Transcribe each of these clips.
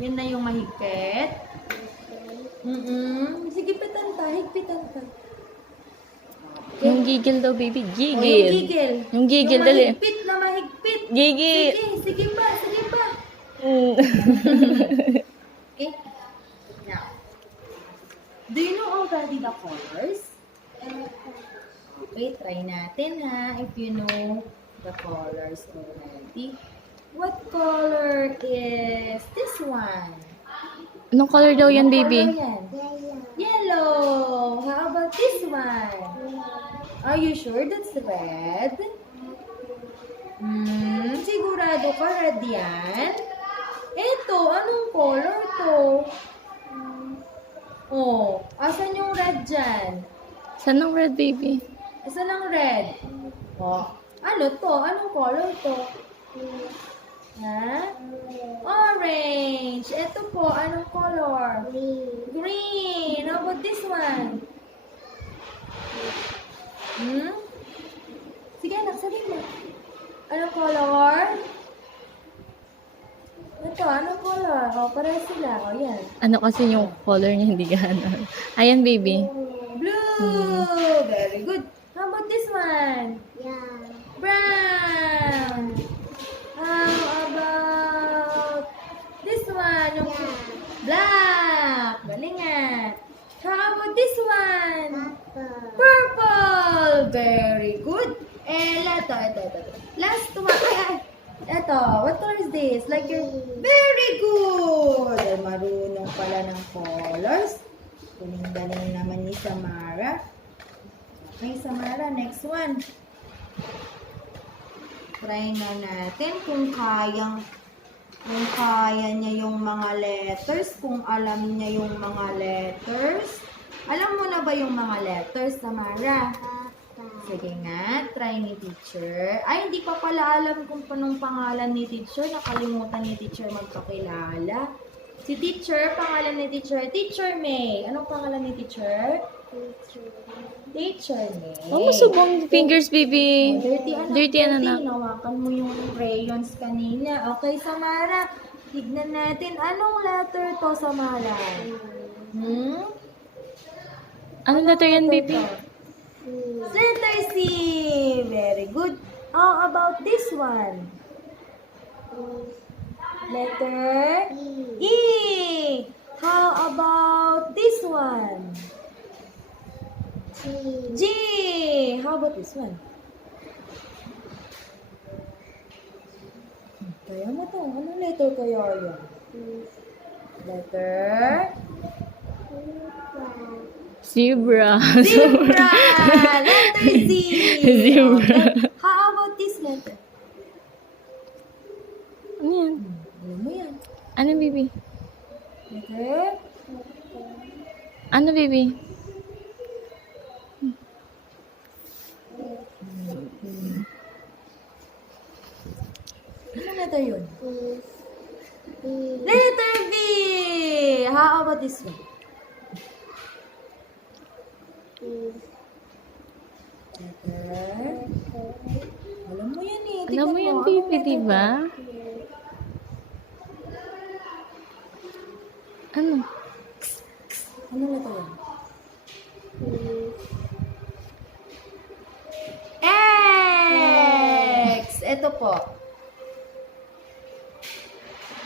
Yan na yung mahigpit. Sige, pitan pa. Higpitan pa. Yung gigil daw, baby. O, yung Gigil. gigil. Yung gigil, yung dali. mahigpit na mahigpit. Gigil. Sige pa. Mm. Okay? Now, do you know already the colors? Okay, try natin ha, if you know the colors already. What color is this one? Anong color daw yan, Anong baby? color yan? Yellow. How about this one? Are you sure that's red? Sigurado ka red yan? Eto, anong color to? Oh, asan yung red dyan? Saan ang red, baby? Asan ang red? Oh, ano to? Anong color to? Ha? Orange. Ito po, anong color? Green. How about this one? Sige anak, sabihin mo. Anong color? Ito, anong color? O, pareho sila. O, yan. Ano kasi yung color niya, hindi gano'n. Ayan, baby. Blue. Very good. How about this one? Brown. How about this one? Yung black. Galing nga. How about this one? Purple. Very good. And ito. Last one. Ay. Ito. What color is this? Like your... Very good. Ay, marunong pala ng colors. Galing naman ni Samara. Okay, Samara. Next one. Try na natin kung kaya niya yung mga letters, kung alam niya yung mga letters. Alam mo na ba yung mga letters, Samara? Sige nga, try ni teacher. Ay, hindi pa pala alam kung panong pangalan ni teacher. Nakalimutan ni teacher magpakilala. Si teacher, pangalan ni teacher, Teacher May. Anong pangalan ni teacher? Teacher May. Oh, masubong fingers, baby. Dirty anak. Nawakan mo yung crayons kanina. Okay, Samara. Tignan natin. Anong letter to, Samara? Anong letter yan, baby? Letter C. Very good. How about this one? Letter E. How about this one? G. How about this one? Kaya mo to. Anong letter kaya yun? Letter Zebra. Zebra. Letter Z. Zebra. How about this letter? Ano yan? Alam mo yan. Ano, baby? Letter Ano, baby? Anong letter yun? Letter B. How about this one? Letter. Alam mo yan eh. Alam mo yan, baby, diba? Ano? Anong letter yan? X. Ito po.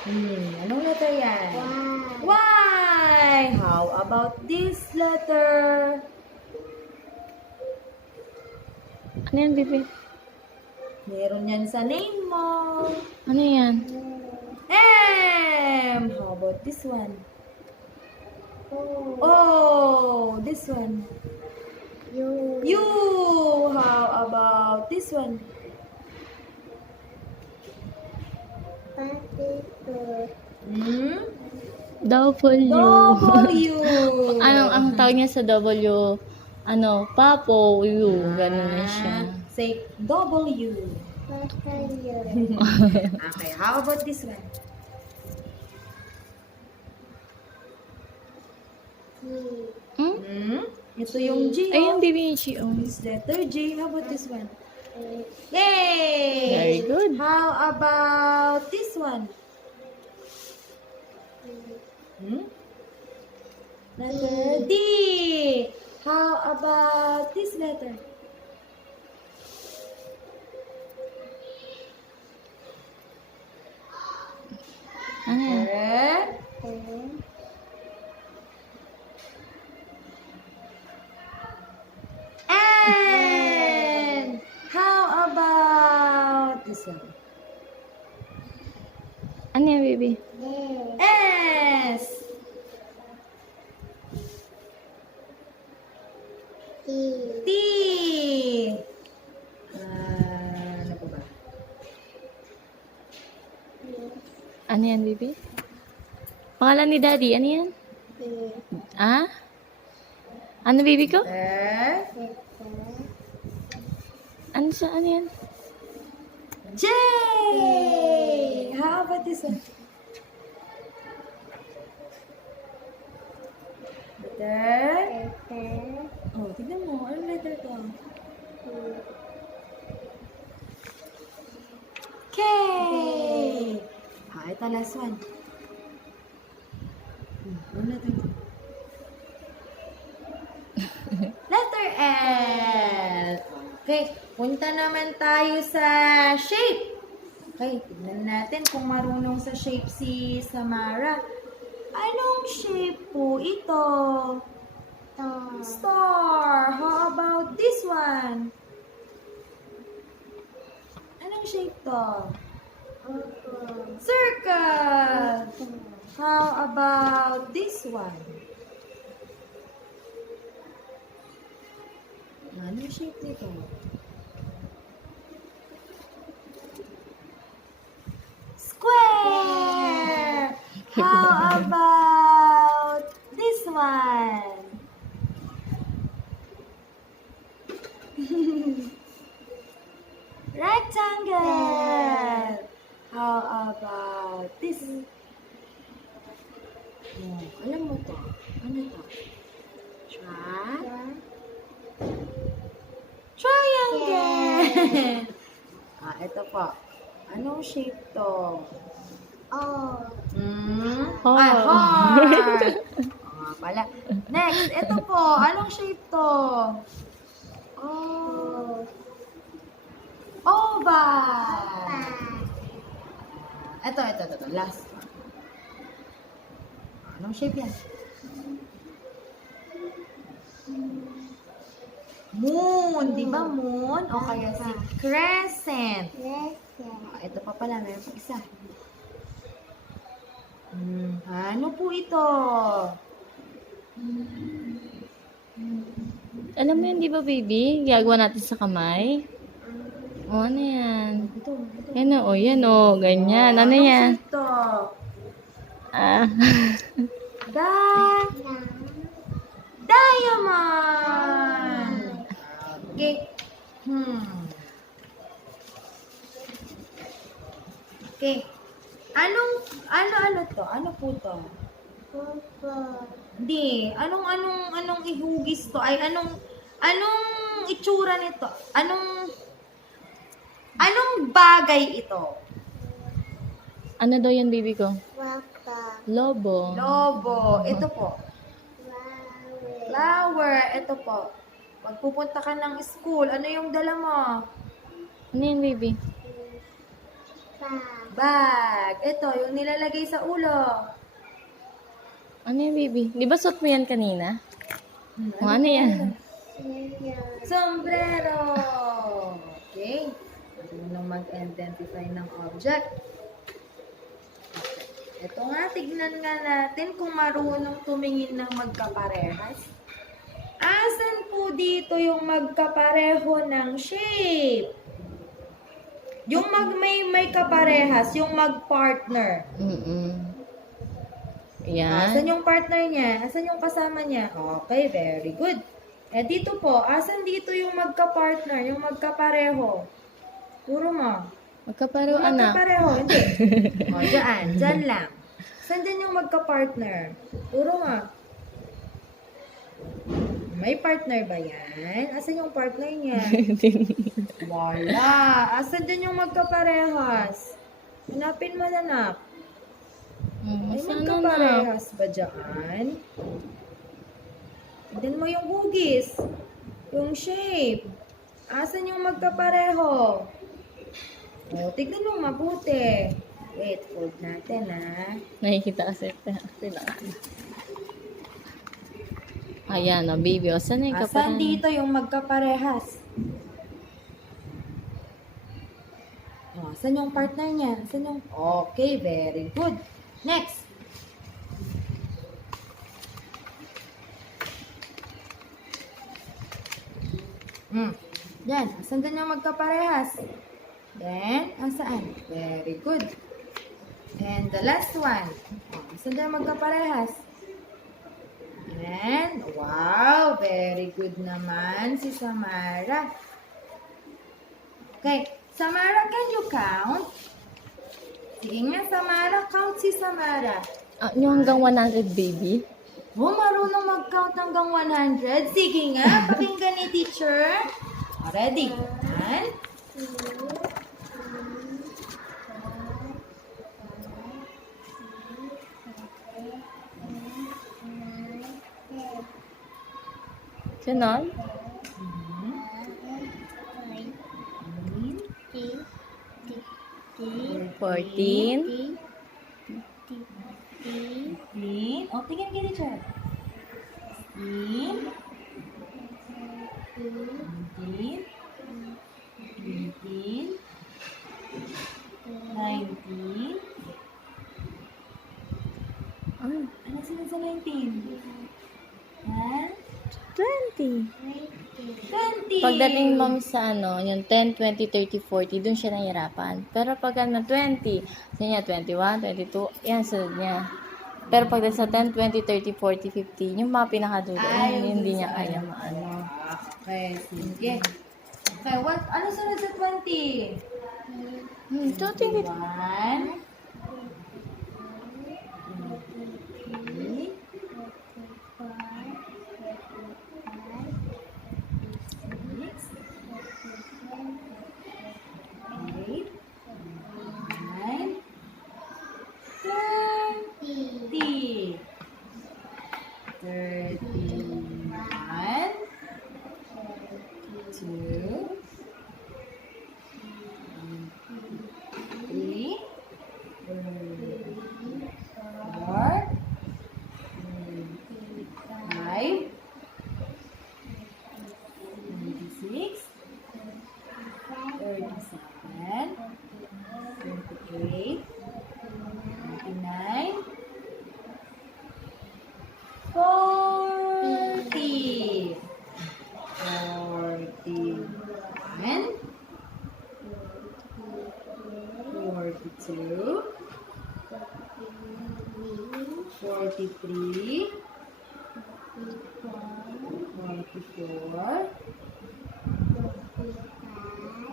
Anong letter yan? Y. How about this letter? Ano yan, baby? Meron yan sa name mo. Ano yan? M. How about this one? Oh, this one. U. How about this one? W. W. Anong ang tawag niya sa W? Ano? Papo. U. Ganun na siya. Say W. Okay, how about this one? Ito yung G. Ayun, baby. G. Oh. This letter J. How about this one? Yay! Very good. How about this one? Hmm? Letter D. How about this letter? Ano yan? And how about this one? Ano yan, baby? S. T. Ano pa ba? Ano yan, baby? Pangalan ni daddy, ano yan? Ah? Ano, baby ko? F. Ano siya, ano yan? J. How about this one? Letter. Oh, tignan mo. Anong letter to? K. Ito last one. Anong letter to? Letter L. Okay, punta naman tayo sa shape. Okay, tignan natin kung marunong sa shape si Samara. Anong shape po ito? Star. How about this one? Anong shape to? Circle. How about this one? Anong shape nito? Square. How about this one? Rectangle. How about this? Oh, alam mo to. Ano to? Triangle. Ito po. Anong shape to? Heart. Heart. Pala. Next, ito po. Anong shape to? Oval. Ito. Last one. Anong shape yan? Moon. Di ba moon? O kaya si crescent. Ito pa pala. Meron pa isa. Ano po ito? Alam mo yan, di ba, baby? Gagawa natin sa kamay. O, ano yan? Ito. Yan o, ganyan. Ano Anong yan? shape to? Ah. Diamond. Okay. Okay. Ano to? Ano po to? Hindi. Anong ihugis to? Ay, anong itsura nito? Anong bagay ito? Ano daw yan, baby ko? Lobo. Lobo. Ito po. Flower. Ito po. Pag pupunta ka ng school, ano yung dala mo? Ano yan, baby? Bag. Ito, yung nilalagay sa ulo. Ano yan, baby? Di ba suot mo yan kanina? O, ano yan? Sombrero. Okay. Marunong mag-identify ng object. Ito nga, tignan nga natin kung marunong tumingin ng magkaparehas. Asan po dito yung magkapareho ng shape? Yung may kaparehas, yung mag-partner. Yan. Asan yung partner niya? Asan yung kasama niya? Okay, very good. Dito po, asan dito yung magka-partner, yung magkapareho? Turo mo. Magkaparo, Yung anak. magkapareho, hindi. Dyan lang. Saan dyan yung magka-partner? Turo mo. May partner ba yan? Asan yung partner niya? Wala. Asan dyan yung magkaparehas? Hanapin mo, anak. May Sana na. magkaparehas ba dyan? Tignan mo yung hugis. Yung shape. Asan yung magkapareho? O, tignan mo mabuti. Wait, fold natin Nakikita kasi. Ayan, oh, baby. O, saan yung Asan kaparehas? dito yung magkaparehas? O, asan yung partner niya? Asan yung... Okay, very good. Next. Yan. Asan din yung magkaparehas? Then, asaan? Very good. And the last one. O, asan din yung magkaparehas? And, wow, very good naman si Samara. Okay, Samara, can you count? Sige nga, Samara, count si Samara. Yung hanggang 100, baby. Oh, marunong mag-count hanggang 100. Sige nga, pakinggan ni teacher. Ready? 1, Sunod? 14. 15. Oh, tingin ka teacher. 16. 17. 18. 19. Ano sila sa 19? Ha? 20. 20. Pagdating ma'am sa yung 10, 20, 30, 40, dun siya nahihirapan. Pero pag 20, sa niya 21, 22, yan sunod niya. Pero pagdating sa 10, 20, 30, 40, 50, yung mga pinakadulo, yun hindi niya kaya maano. Okay, sige. Okay, ano sunod sa 20? 20. 1. 43, 44,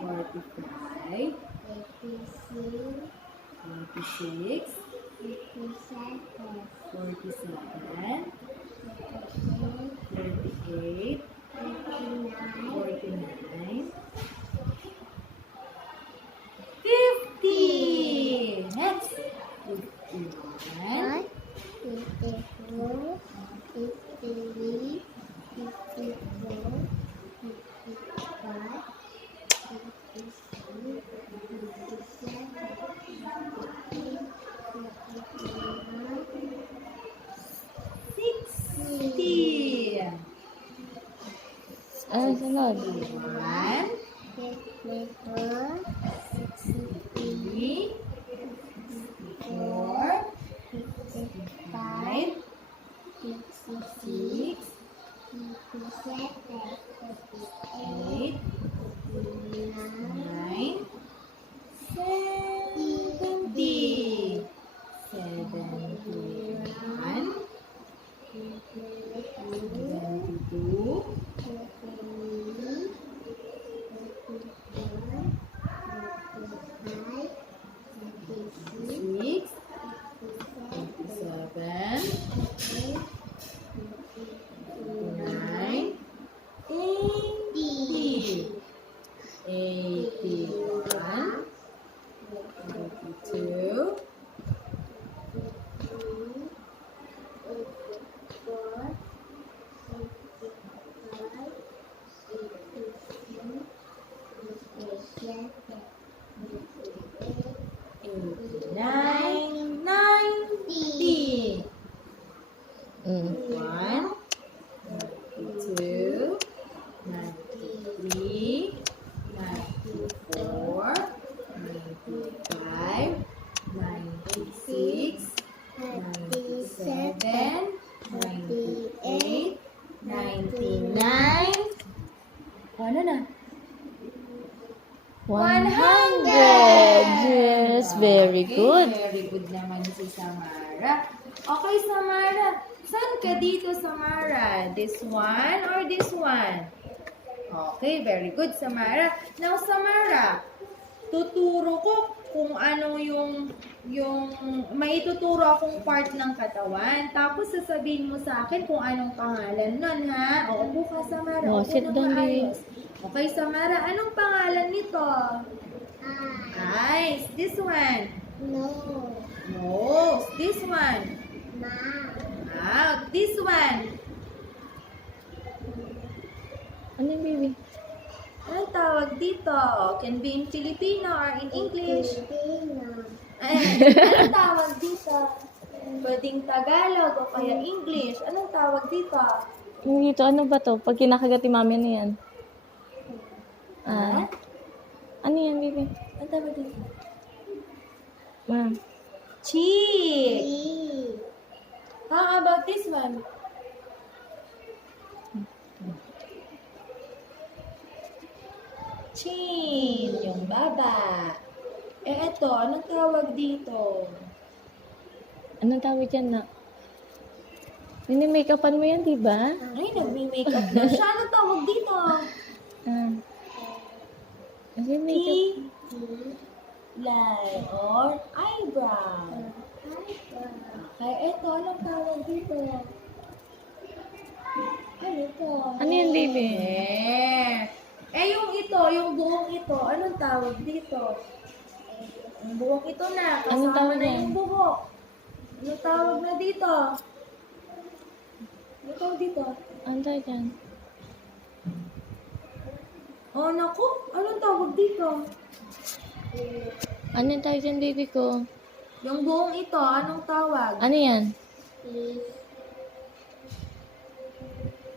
45, 46, 47, 48, 49, 50. Next. 51, 54, 53, 54, 55, 56, 60. Ano sunod? 1, 54, 3, 4, 5, 6, 8, 9, 70. 71, 72, 6, 7, 9, 80, 81, 82, Very good. Very good naman si Samara. Okay, Samara. Saan ka dito, Samara? This one or this one? Okay, very good, Samara. Now, Samara, tuturo ko kung ano yung maituturo akong part ng katawan. Tapos sasabihin mo sa akin kung anong pangalan nun, ha? O, upo ka, Samara. Oh, Upo sit na down, maayos. Okay, Samara, anong pangalan nito? I. Eyes. This one. No. Nose. This one. Mouth. Mouth. This one. Ano yung baby? Anong tawag dito? Can be in Filipino or in English. Filipino. Anong tawag dito? Pwedeng Tagalog o kaya English. Anong tawag dito? Yung dito, ano ba to? Pag kinakagat ni mami, ano yan? Ha? Ano yan, baby? Anong tawag dito? Cheek. E. How about this one? Chin. Yung baba. Eto, anong tawag dito? Anong tawag dyan na? Nini-makeupan mo yan, di ba? Ay, nagme-makeup na siya. Anong tawag dito? Ano yung makeup? Line or eyebrow. Okay, eto, anong tawag dito? Ano to? Ano yan, baby? Yung ito, yung buong ito, anong tawag dito? Yung buong ito na, Anong kasama tawag na yan? yung buhok. Anong tawag na dito? Anong tawag dito? Ano tawag dyan? Oh, naku, anong tawag dito? Ano yung tawag dyan, baby ko? Yung buong ito, anong tawag? Ano yan?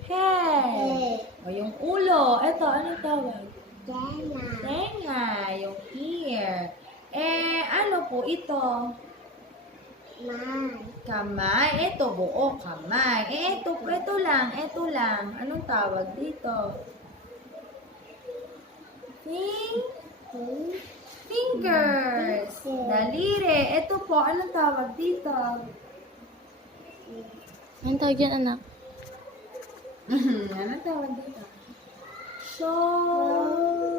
Head. O yung ulo, ito, anong tawag? Jana. Tenga, yung ear. Ano po ito? Man. Kamay. Ito, buo kamay. Ito lang. Anong tawag dito? Fingers. Daliri. Ito po, anong tawag dito? Anong tawag dyan, anak? Anong tawag dito? Shoulders.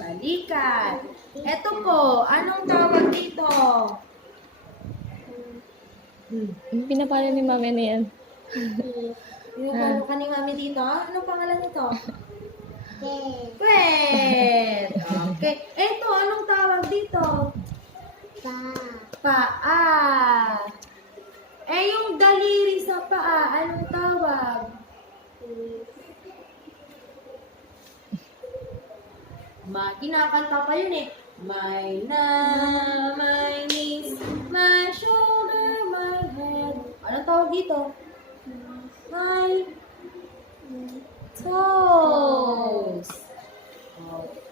Balikat. Ito po, anong tawag dito? Yung pinapala ni mami na yan. Pinapalo ka ni mami dito? Anong pangalan nito? Head. Pwet. Okay. Ito, anong tawag dito? Pa. Paa. Yung daliri sa paa, anong tawag? Kinakanta pa yun eh. My knees, my shoulder, my head. Anong tawag dito? My toes.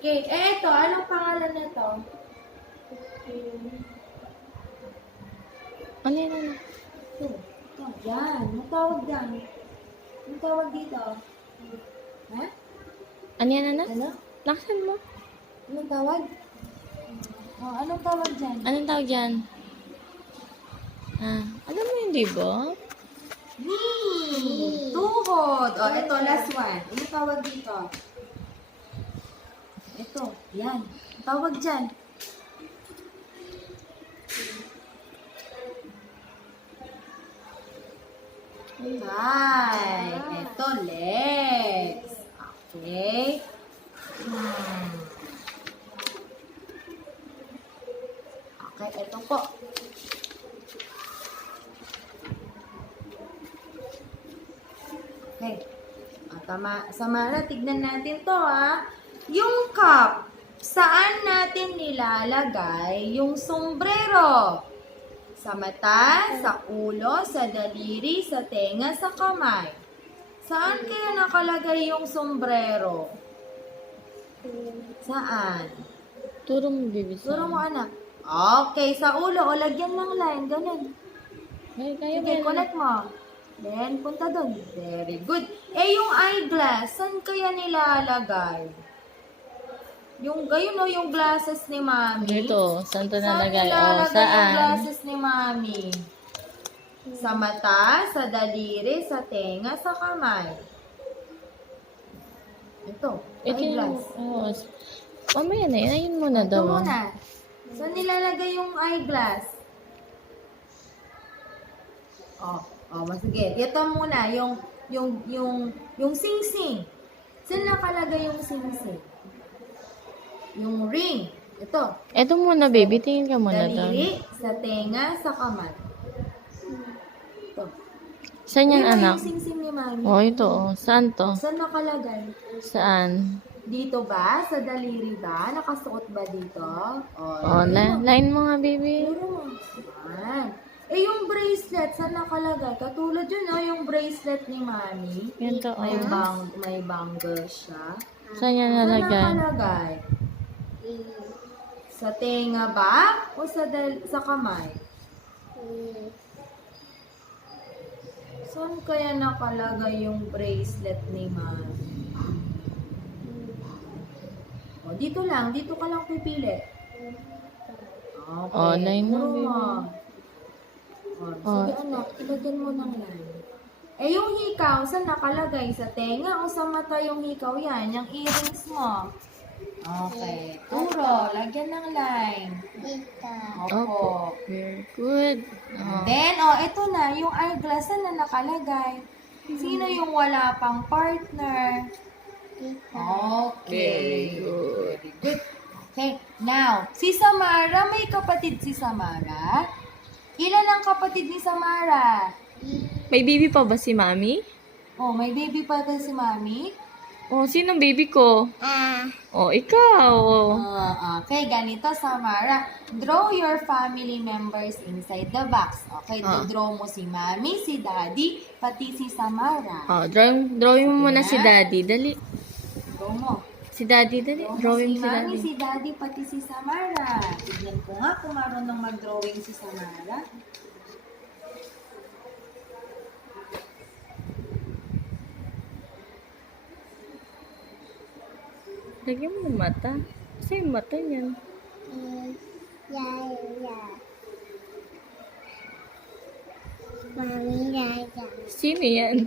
Okay. Ito, anong pangalan nito? Ano yan, anak? Ito. Yan. Anong tawag dyan? Anong tawag dito? Ha? Ano yan, anak? Ano? Laksan mo. Anong tawag? Anong tawag dyan? Anong tawag dyan? Alam mo yun, di ba? Knee. Tuhod. Ito, last one. Anong tawag dito? Ito. Yan. Anong tawag dyan? Hi. Ito, legs. Okay. Okay, ito po. Okay. Samara, tignan natin to ha. Yung cup, saan natin nilalagay yung sombrero? Sa mata, sa ulo, sa daliri, sa tenga, sa kamay. Saan kaya nakalagay yung sombrero? Saan? Turo mo, baby. Turo mo, anak. Okay, sa ulo. O, lagyan ng line. Ganun. Kaya mo Sige, yan. connect mo. Then, punta doon. Very good. Yung eyeglass, saan kaya nilalagay? Yung, ayun o, yung glasses ni Mami. Ito, saan to Saan nalagay? nilalagay yung Saan? glasses ni Mami? Sa mata, sa daliri, sa tenga, sa kamay. Ito, Ito yung, eyeglass. mamaya na yun. Ayun muna Ito daw. muna. Saan nilalagay yung eyeglass? Sige. Ito muna, yung sing-sing. Saan nakalagay yung sing-sing? Yung ring. Ito. Ito muna, baby. Tingin ka muna daw. Daliri, sa tenga, sa kamay. Ito. Saan yan, Yan anak? yung sing-sing ni Mami. Ito. Saan to? Saan nakalagay? Saan? Dito ba? Sa daliri ba? Nakasuot ba dito? Line mo nga, baby. Puro mo. Yan. Yung bracelet, saan nakalagay? Katulad yun, yung bracelet ni Mami. Yan to, May bangle siya. Saan yan Saan nalagay? nakalagay? Sa tenga ba? O sa kamay? Saan kaya nakalagay yung bracelet ni Mami? Dito lang. Dito ka lang pipili. Okay. Line mo, Puro baby. mo. Sige anak, ilagyan mo ng line. Yung hikaw, saan nakalagay? Sa tenga o sa mata yung hikaw yan? Yung earrings mo. Okay. Turo, lagyan ng line. Dito. Opo. Very good. Then, ito na, yung eyeglass na nakalagay. Sino yung wala pang partner? Dito. Okay. Very good. Very good. Okay, now, si Samara, may kapatid si Samara. Ilan ang kapatid ni Samara? May baby pa ba si mami? May baby pa ba si Mami? Sinong baby ko? Ikaw. Okay, ganito Samara. Draw your family members inside the box. Okay, draw mo si Mami, si Daddy, pati si Samara. Drawing mo muna si daddy. Dali. Draw mo. Si daddy, dali. Draw mo Drawing si si Mami, daddy. si Daddy, pati si Samara. Tignan ko nga kung marunong mag-drawing si Samara. Lagyan mo ng mata. Kasi yung mata niyan. Yaya. Mami, yaya. Sino yan?